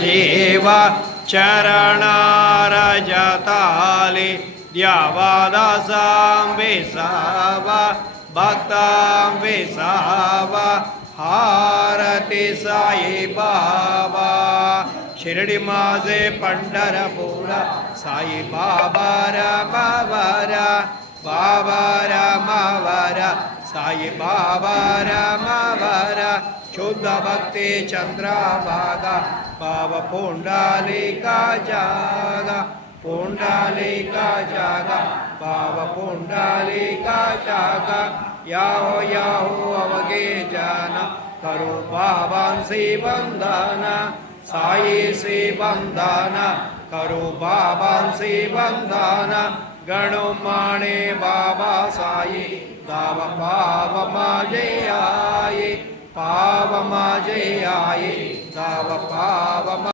जीवा चरणारजताले द्यावादासां विसावा भक्तां विसावा हारती साई बाबा शिर्डी माझे पंढरपुरा साई बाबा रमावरा बाबा रमावरा साई बाबा रमावरा शुद्ध भक्ति चंद्रभागा पाव पुंडलिका जागा पुंडलिका जागा पाव पुंडलिका जागा याहो याहो अवगे जाना करो बाबांसी वंदना साई से वंदना करो बाबांसी वंदना गणो माणे बाबा साई दाव पाव माझे आये पाव माझे आये दाव पाव